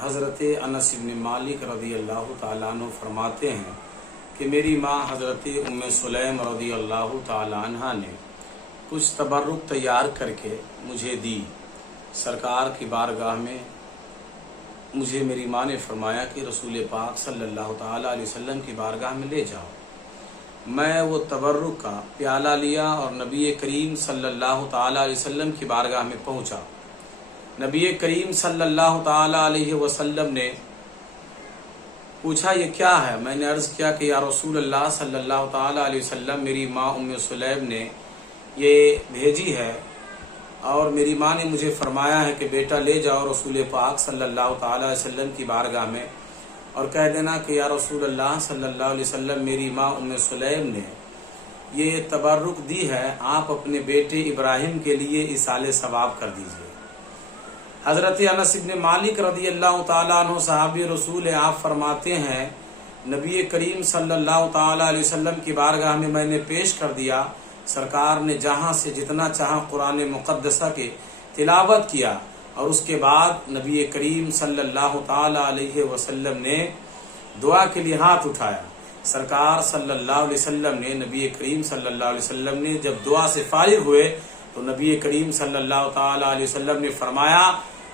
حضرت انس بن مالک رضی اللہ تعالیٰ عنہ فرماتے ہیں کہ میری ماں حضرت ام سلیم رضی اللہ تعالیٰ عنہ نے کچھ تبرک تیار کر کے مجھے دی۔ سرکار کی بارگاہ میں مجھے میری ماں نے فرمایا کہ رسول پاک صلی اللہ تعالیٰ علیہ وسلم کی بارگاہ میں لے جاؤ۔ میں وہ تبرک کا پیالہ لیا اور نبی کریم صلی اللہ تعالیٰ علیہ وسلم کی بارگاہ میں پہنچا۔ نبی کریم صلی اللہ تعالیٰ علیہ وسلم نے پوچھا یہ کیا ہے؟ میں نے عرض کیا کہ یا رسول اللہ صلی اللہ تعالیٰ علیہ وسلم میری ماں ام سلیم نے یہ بھیجی ہے اور میری ماں نے مجھے فرمایا ہے کہ بیٹا لے جاؤ رسول پاک صلی اللہ تعالیٰ علیہ وسلم کی بارگاہ میں اور کہہ دینا کہ یا رسول اللہ صلی اللہ علیہ وسلم میری ماں ام سلیم نے یہ تبرک دی ہے، آپ اپنے بیٹے ابراہیم کے لیے ایصال ثواب کر دیجئے۔ حضرت انس بن مالک رضی اللہ تعالیٰ عنہ صحابی رسول آپ فرماتے ہیں نبی کریم صلی اللہ تعالیٰ علیہ وسلم کی بارگاہ میں میں نے پیش کر دیا۔ سرکار نے جہاں سے جتنا چاہا قرآن مقدسہ کے تلاوت کیا اور اس کے بعد نبی کریم صلی اللہ تعالیٰ علیہ وسلم نے دعا کے لیے ہاتھ اٹھایا۔ سرکار صلی اللہ علیہ وسلم نے نبی کریم صلی اللہ علیہ وسلم نے جب دعا سے فارغ ہوئے تو نبی کریم صلی اللہ تعالیٰ علیہ وسلم نے فرمایا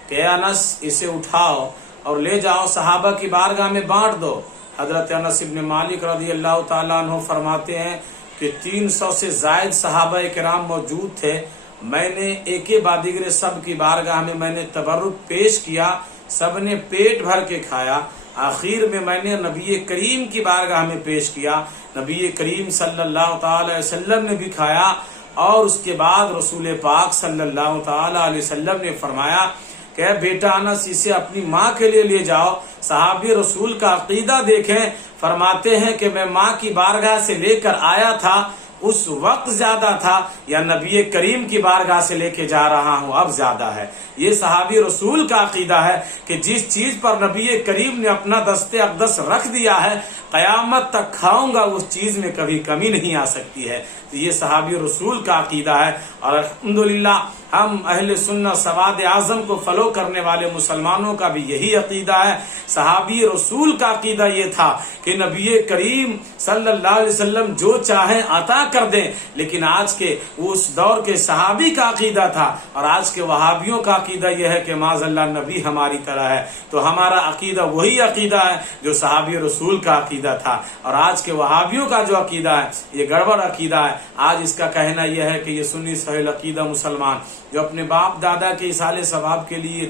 کہ اے انس اسے اٹھاؤ اور لے جاؤ صحابہ کی بارگاہ میں بانٹ دو۔ حضرت انس بن مالک رضی اللہ تعالیٰ عنہ فرماتے ہیں کہ 300 سے زائد صحابہ کرام موجود تھے۔ میں نے ایک بعد سب کی بارگاہ میں نے تبرک پیش کیا، سب نے پیٹ بھر کے کھایا۔ آخر میں نے نبی کریم کی بارگاہ میں پیش کیا، نبی کریم صلی اللہ تعالی علیہ وسلم نے بھی کھایا اور اس کے بعد رسول پاک صلی اللہ تعالی علیہ وسلم نے فرمایا کہ بیٹا انس اسے اپنی ماں کے لیے لے جاؤ۔ صحابی رسول کا عقیدہ دیکھیں، فرماتے ہیں کہ میں ماں کی بارگاہ سے لے کر آیا تھا اس وقت زیادہ تھا یا نبی کریم کی بارگاہ سے لے کے جا رہا ہوں اب زیادہ ہے۔ یہ صحابی رسول کا عقیدہ ہے کہ جس چیز پر نبی کریم نے اپنا دست اقدس رکھ دیا ہے قیامت تک کھاؤں گا اس چیز میں کبھی کمی نہیں آ سکتی ہے۔ تو یہ صحابی رسول کا عقیدہ ہے اور الحمدللہ ہم اہل سنت سواد اعظم کو فالو کرنے والے مسلمانوں کا بھی یہی عقیدہ ہے۔ صحابی رسول کا عقیدہ یہ تھا کہ نبی کریم صلی اللہ علیہ وسلم جو چاہیں عطا کر دیں، لیکن آج کے اس دور کے صحابی کا عقیدہ تھا اور آج کے وہابیوں کا عقیدہ یہ ہے کہ معاذ اللہ نبی ہماری طرح ہے۔ تو ہمارا عقیدہ وہی عقیدہ ہے جو صحابی رسول کا عقیدہ تھا اور آج کے وہابیوں کا جو عقیدہ ہے یہ گڑبڑ عقیدہ ہے۔ آج اس کا کہنا یہ ہے کہ یہ سنی سہیل عقیدہ مسلمان جو اپنے باپ دادا کے ایصال ثواب کے لیے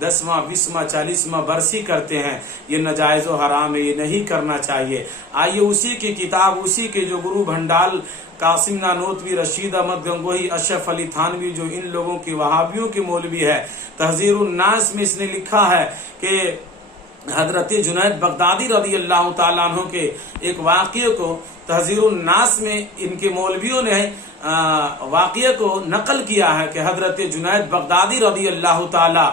10واں 20واں 40واں برسی کرتے ہیں، یہ ناجائز و حرام ہے، یہ نہیں کرنا چاہیے۔ آئیے اسی کی کتاب، اسی کے جو گرو بھنڈال قاسم نانوتوی، رشید احمد گنگوہی، اشرف علی تھانوی جو ان لوگوں کی وہابیوں کے مولوی ہے، تحذیر الناس میں اس نے لکھا ہے کہ حضرت جنید بغدادی رضی اللہ تعالیٰ عنہ کے ایک واقعے کو تحذیر الناس میں ان کے مولویوں نے واقعے کو نقل کیا ہے کہ حضرت جنید بغدادی رضی اللہ تعالیٰ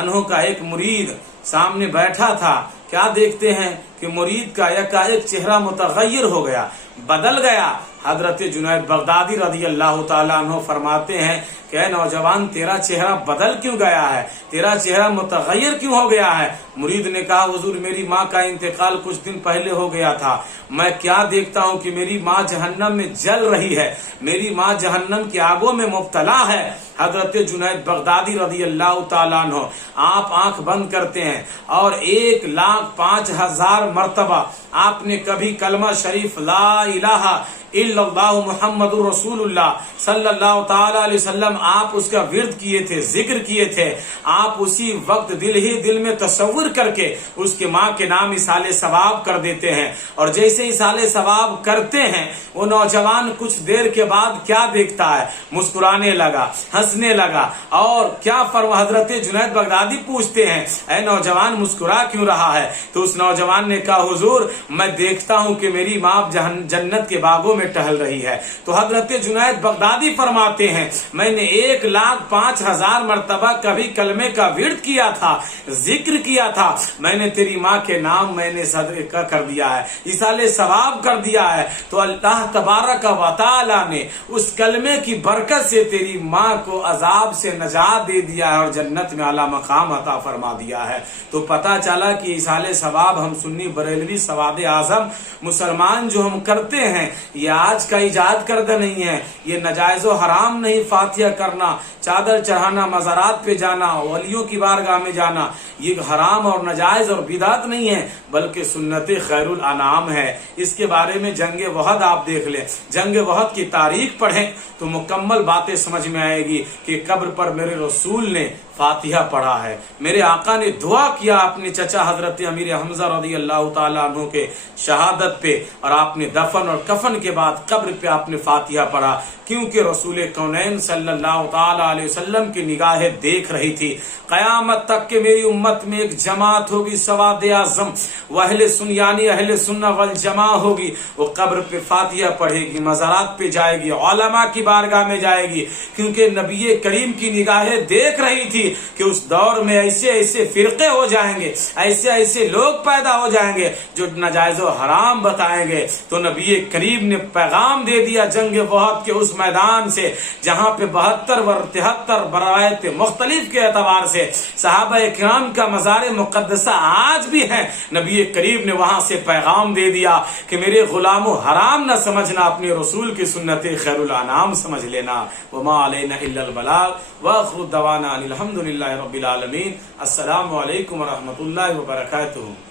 عنہ کا ایک مرید سامنے بیٹھا تھا۔ کیا دیکھتے ہیں کہ مرید کا یکایک چہرہ متغیر ہو گیا، بدل گیا۔ حضرت جنید بغدادی رضی اللہ تعالیٰ عنہ فرماتے ہیں کہ اے نوجوان تیرا چہرہ بدل کیوں گیا ہے، تیرا چہرہ متغیر کیوں ہو گیا ہے؟ مرید نے کہا حضور میری ماں کا انتقال کچھ دن پہلے ہو گیا تھا، میں کیا دیکھتا ہوں کہ میری ماں جہنم میں جل رہی ہے، میری ماں جہنم کی آگوں میں مبتلا ہے۔ حضرت جنید بغدادی رضی اللہ تعالیٰ عنہ آپ آنکھ بند کرتے ہیں اور 1,05,000 مرتبہ آپ نے کبھی کلمہ شریف لا الہ الا اللہ محمد رسول اللہ صلی اللہ تعالی علیہ وسلم آپ اس کا ورد کیے تھے، ذکر کیے تھے۔ آپ اسی وقت دل ہی دل میں تصور کر کے اس کے ماں کے نام ایصال ثواب کر دیتے ہیں اور جیسے ایصال ثواب کرتے ہیں وہ نوجوان کچھ دیر کے بعد کیا دیکھتا ہے؟ مسکرانے لگا، ہنسنے لگا اور کیا حضرت جنید بغدادی پوچھتے ہیں اے نوجوان مسکرا کیوں رہا ہے؟ تو اس نوجوان نے کہا حضور میں دیکھتا ہوں کہ میری ماں جنت کے باغوں میں ٹہل رہی ہے۔ تو حضرت جنید بغدادی فرماتے ہیں میں نے 1,05,000 مرتبہ کبھی کلمے کا ورد کیا تھا، ذکر کیا تھا، میں نے تیری ماں کے نام میں نے صدقہ کر دیا ہے، ایصال ثواب کر دیا ہے۔ تو اللہ تبارک و تعالی نے اس کلمے کی برکت سے تیری ماں کو عذاب سے نجات دے دیا ہے اور جنت میں اعلیٰ مقام عطا فرما دیا ہے۔ تو پتہ چلا کہ ایصال ثواب ہم سنی بریلوی سواد اعظم مسلمان جو ہم کرتے ہیں یہ آج کا ایجاد کردہ نہیں ہے، یہ ناجائز و حرام نہیں فاتحہ کرنا، چادر چڑھانا، مزارات پہ جانا، ولیوں کی بارگاہ میں جانا، یہ حرام اور ناجائز اور بدعت نہیں ہے بلکہ سنت خیر الانام ہے۔ اس کے بارے میں جنگ وحد آپ دیکھ لیں، جنگ وحد کی تاریخ پڑھیں تو مکمل باتیں سمجھ میں آئے گی کہ قبر پر میرے رسول نے فاتحہ پڑھا ہے، میرے آقا نے دعا کیا اپنے چچا حضرت امیر حمزہ رضی اللہ تعالیٰ عنہ کے شہادت پہ، اور آپ نے دفن اور کفن کے بعد قبر پہ آپ نے فاتحہ پڑھا، کیونکہ رسول کونین صلی اللہ تعالیٰ علیہ وسلم کی نگاہیں دیکھ رہی تھی قیامت تک کہ میری امت میں ایک جماعت ہوگی سواد اعظم، وہ اہل سن یعنی اہل سنہ والجماع ہوگی، وہ قبر پہ فاتحہ پڑھے گی، مزارات پہ جائے گی، علماء کی بارگاہ میں جائے گی، کیونکہ نبی کریم کی نگاہیں دیکھ رہی تھی کہ اس دور میں ایسے ایسے فرقے ہو جائیں گے، ایسے ایسے لوگ پیدا ہو جائیں گے جو ناجائز و حرام بتائیں گے۔ تو نبی کریم نے پیغام دے دیا جنگ وحد کے اس میدان سے جہاں پہ 72 و 73 روایت مختلف کے اعتبار سے صحابہ کرام کا مزار مقدسہ آج بھی ہے، نبی کریم نے وہاں سے پیغام دے دیا کہ میرے غلاموں حرام نہ سمجھنا، اپنے رسول کی سنت خیر الانام سمجھ لینا۔ وما علینا الا البلاغ وآخر دعوانا الحمد للہ رب العالمین۔ السلام علیکم ورحمۃ اللہ وبرکاتہ۔